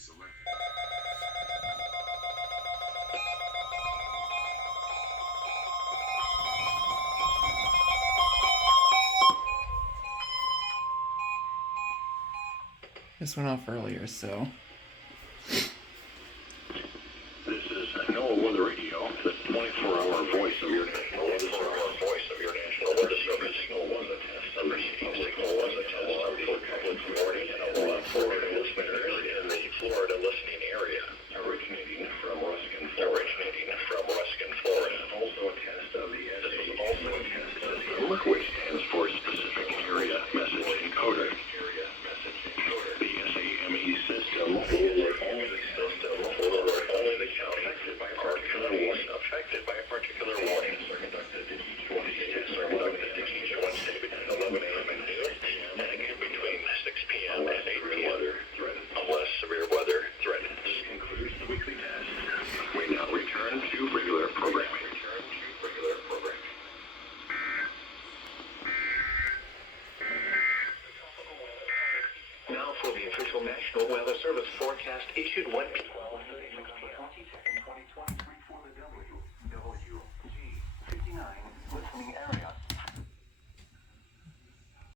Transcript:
selected. This went off earlier, so. This is NOAA Weather Radio, the 24-hour voice of your national weather service. Signal was a test of receiving. Signal was a test of for public warning in a Florida listening area. Originating from Ruskin, Florida. Also a test of the EAS. This is also a test of the which stands for Specific Area Message Encoder. The SAME system will alert only the county affected by a particular warning. Tests are conducted each Wednesday between 11 a.m. and noon, and again between 6 p.m. and 8 p.m. unless severe weather threatens. This concludes the weekly test. We now return to regular programming. Now for the official National Weather Service forecast issued 1 p.m.